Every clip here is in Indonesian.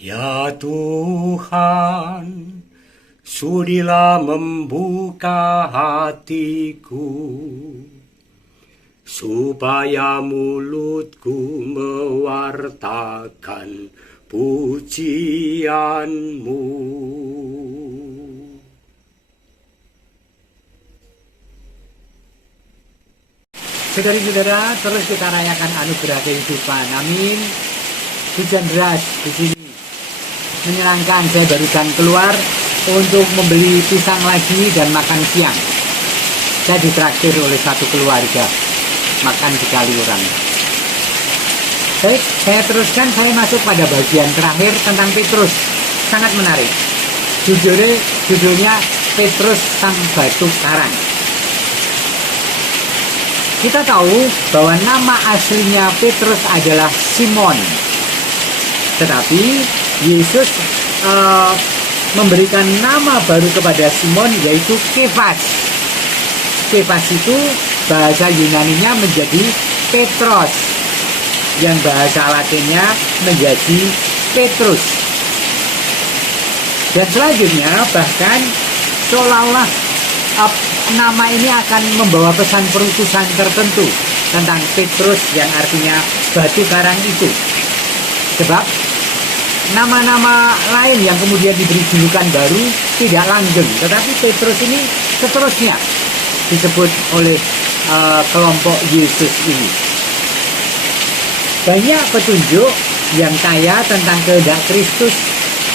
Ya Tuhan, sudilah membuka hatiku, supaya mulutku mewartakan pujian-Mu. Saudara-saudara, terus kita rayakan anugerah kehidupan. Amin. Hujan deras di sini menyenangkan. Saya barusan keluar untuk membeli pisang lagi dan makan siang. Saya ditraktir oleh satu keluarga, makan sekali orang. Baik, saya teruskan. Saya masuk pada bagian terakhir tentang Petrus. Sangat menarik. Judulnya Petrus Sang Batu Karang. Kita tahu bahwa nama aslinya Petrus adalah Simon. Tetapi Yesus memberikan nama baru kepada Simon, yaitu Kefas. Kefas itu bahasa Yunaninya menjadi Petros, yang bahasa Latinnya menjadi Petrus. Dan selanjutnya bahkan seolah-olah nama ini akan membawa pesan perutusan tertentu tentang Petrus yang artinya batu karang itu. Sebab nama-nama lain yang kemudian diberi julukan baru tidak langgeng, tetapi Petrus ini seterusnya disebut oleh kelompok Yesus ini. Banyak petunjuk yang kaya tentang kehendak Kristus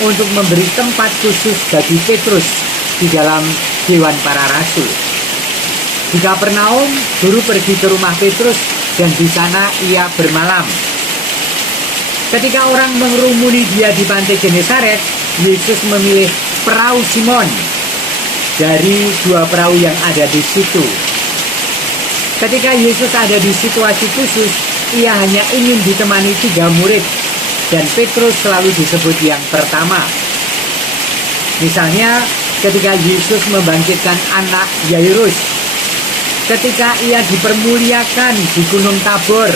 untuk memberi tempat khusus bagi Petrus di dalam Dewan Para Rasul. Di Kapernaum, guru pergi ke rumah Petrus dan di sana ia bermalam. Ketika orang mengerumuni dia di pantai Genesaret, Yesus memilih perahu Simon dari dua perahu yang ada di situ. Ketika Yesus ada di situasi khusus, ia hanya ingin ditemani 3 murid, dan Petrus selalu disebut yang pertama. Misalnya, ketika Yesus membangkitkan anak Yairus, ketika ia dipermuliakan di Gunung Tabor,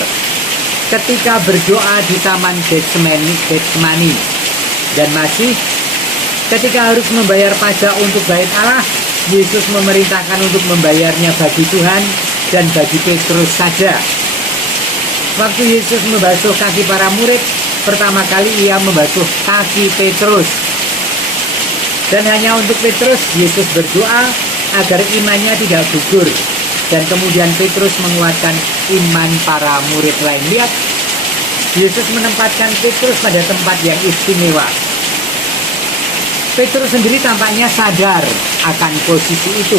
ketika berdoa di Taman Getsemani, dan masih ketika harus membayar pajak untuk bait Allah, Yesus memerintahkan untuk membayarnya bagi Tuhan dan bagi Petrus saja. Waktu Yesus membasuh kaki para murid, pertama kali ia membasuh kaki Petrus. Dan hanya untuk Petrus, Yesus berdoa agar imannya tidak gugur. Dan kemudian Petrus menguatkan iman para murid lain. Lihat, Yesus menempatkan Petrus pada tempat yang istimewa. Petrus sendiri tampaknya sadar akan posisi itu.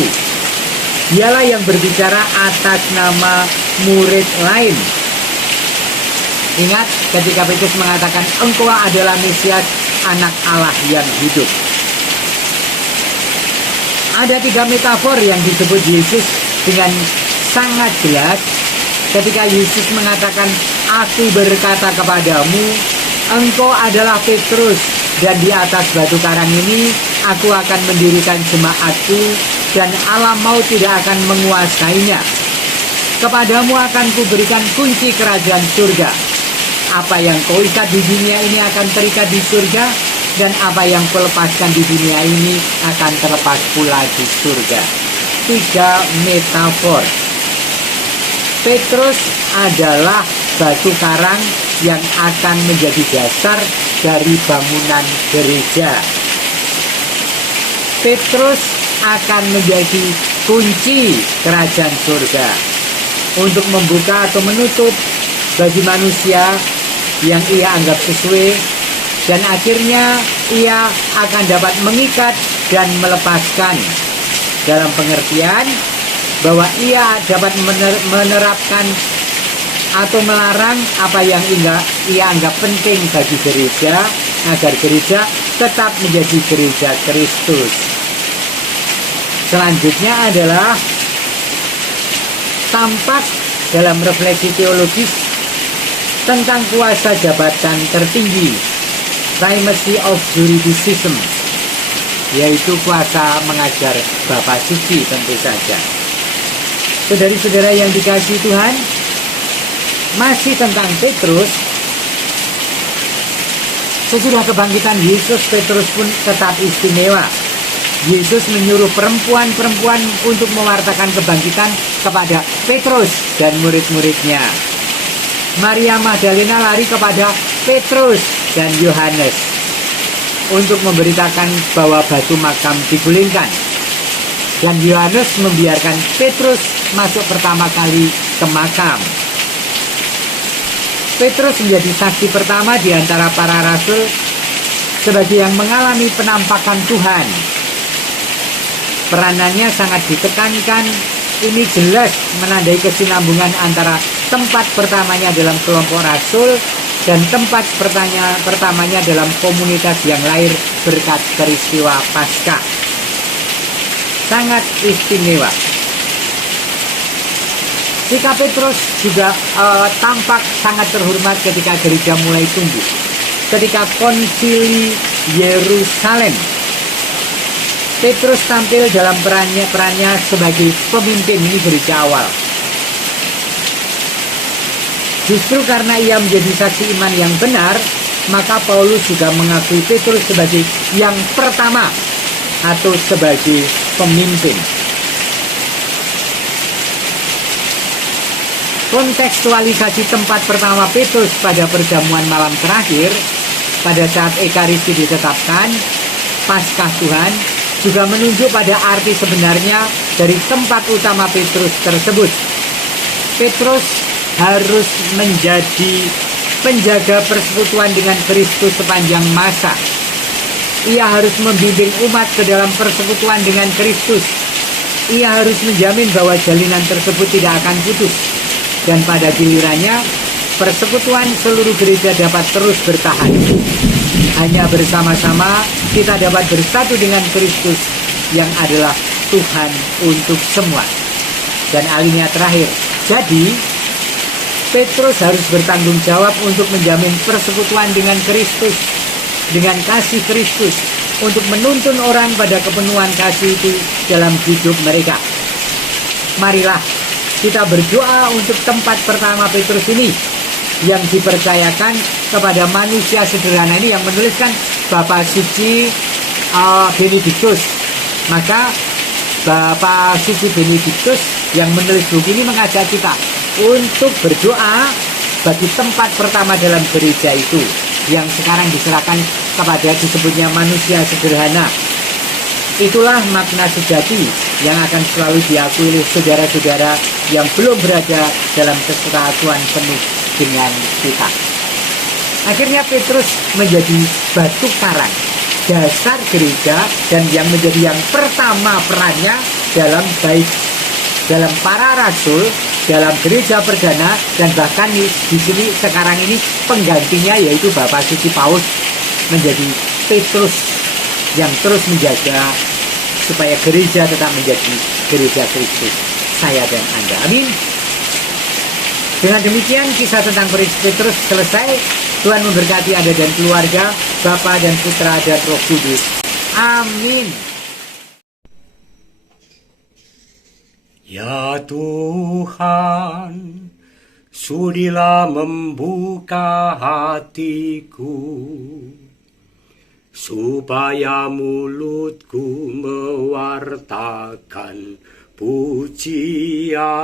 Dialah yang berbicara atas nama murid lain. Ingat ketika Petrus mengatakan, "Engkau adalah Mesias, anak Allah yang hidup." Ada 3 metafor yang disebut Yesus dengan sangat jelas ketika Yesus mengatakan, "Aku berkata kepadamu, engkau adalah Petrus, dan di atas batu karang ini aku akan mendirikan jemaatku, dan alam maut tidak akan menguasainya. Kepadamu akan kuberikan kunci kerajaan surga. Apa yang kau ikat di dunia ini akan terikat di surga, dan apa yang kau lepaskan di dunia ini akan terlepas pula di surga." 3 metafor. Petrus adalah batu karang yang akan menjadi dasar dari bangunan gereja. Petrus akan menjadi kunci kerajaan surga untuk membuka atau menutup bagi manusia yang ia anggap sesuai, dan akhirnya ia akan dapat mengikat dan melepaskan, dalam pengertian bahwa ia dapat menerapkan atau melarang apa yang ia anggap penting bagi gereja, agar gereja tetap menjadi gereja Kristus. Selanjutnya adalah tampak dalam refleksi teologis tentang kuasa jabatan tertinggi, primacy of juridism, yaitu kuasa mengajar Bapa Suci tentu saja. Saudari-saudara yang dikasihi Tuhan, masih tentang Petrus, Sesudah kebangkitan Yesus, Petrus pun tetap istimewa. Yesus menyuruh perempuan-perempuan untuk mewartakan kebangkitan kepada Petrus dan murid-muridnya. Maria Magdalena lari kepada Petrus dan Yohanes untuk memberitakan bahwa batu makam digulingkan. Dan Yohanes membiarkan Petrus masuk pertama kali ke makam. Petrus menjadi saksi pertama di antara para rasul sebagai yang mengalami penampakan Tuhan. Peranannya sangat ditekankan. Ini jelas menandai kesinambungan antara tempat pertamanya dalam kelompok rasul dan tempat pertamanya dalam komunitas yang lahir berkat peristiwa Paskah. Sangat istimewa. Sikap Petrus juga tampak sangat terhormat ketika gereja mulai tumbuh. Ketika konsili Yerusalem, Petrus tampil dalam perannya sebagai pemimpin ini gereja awal. Justru karena ia menjadi saksi iman yang benar, maka Paulus juga mengakui Petrus sebagai yang pertama atau sebagai pemimpin. Kontekstualisasi tempat pertama Petrus pada perjamuan malam terakhir, pada saat Ekaristi ditetapkan, Paskah Tuhan, juga menunjuk pada arti sebenarnya dari tempat utama Petrus tersebut. Petrus harus menjadi penjaga persekutuan dengan Kristus sepanjang masa. Ia harus membimbing umat ke dalam persekutuan dengan Kristus. Ia harus menjamin bahwa jalinan tersebut tidak akan putus. Dan pada gilirannya, persekutuan seluruh gereja dapat terus bertahan. Hanya bersama-sama kita dapat bersatu dengan Kristus yang adalah Tuhan untuk semua. Dan alinea terakhir, jadi Petrus harus bertanggung jawab untuk menjamin persekutuan dengan Kristus, dengan kasih Kristus, untuk menuntun orang pada kepenuhan kasih itu dalam hidup mereka. Marilah kita berdoa untuk tempat pertama Petrus ini yang dipercayakan kepada manusia sederhana ini yang menuliskan Bapak Suci Benediktus. Maka Bapak Suci Benediktus yang menulis buku ini mengajak kita untuk berdoa bagi tempat pertama dalam gereja itu yang sekarang diserahkan kepada disebutnya manusia sederhana. Itulah makna sejati yang akan selalu diakui oleh saudara-saudara yang belum berada dalam kesatuan penuh dengan kita. Akhirnya Petrus menjadi batu karang, dasar gereja, dan yang menjadi yang pertama perannya dalam baik dalam para rasul, dalam gereja perdana, dan bahkan di sini sekarang ini penggantinya yaitu Bapak Suci Paus menjadi Petrus yang terus menjaga supaya gereja tetap menjadi gereja Kristus, saya dan Anda. Amin. Dengan demikian kisah tentang Petrus selesai. Tuhan memberkati Anda dan keluarga, Bapa dan Putra dan Roh Kudus. Amin. Ya Tuhan, sudilah membuka hatiku, supaya mulutku mewartakan pujian-Mu.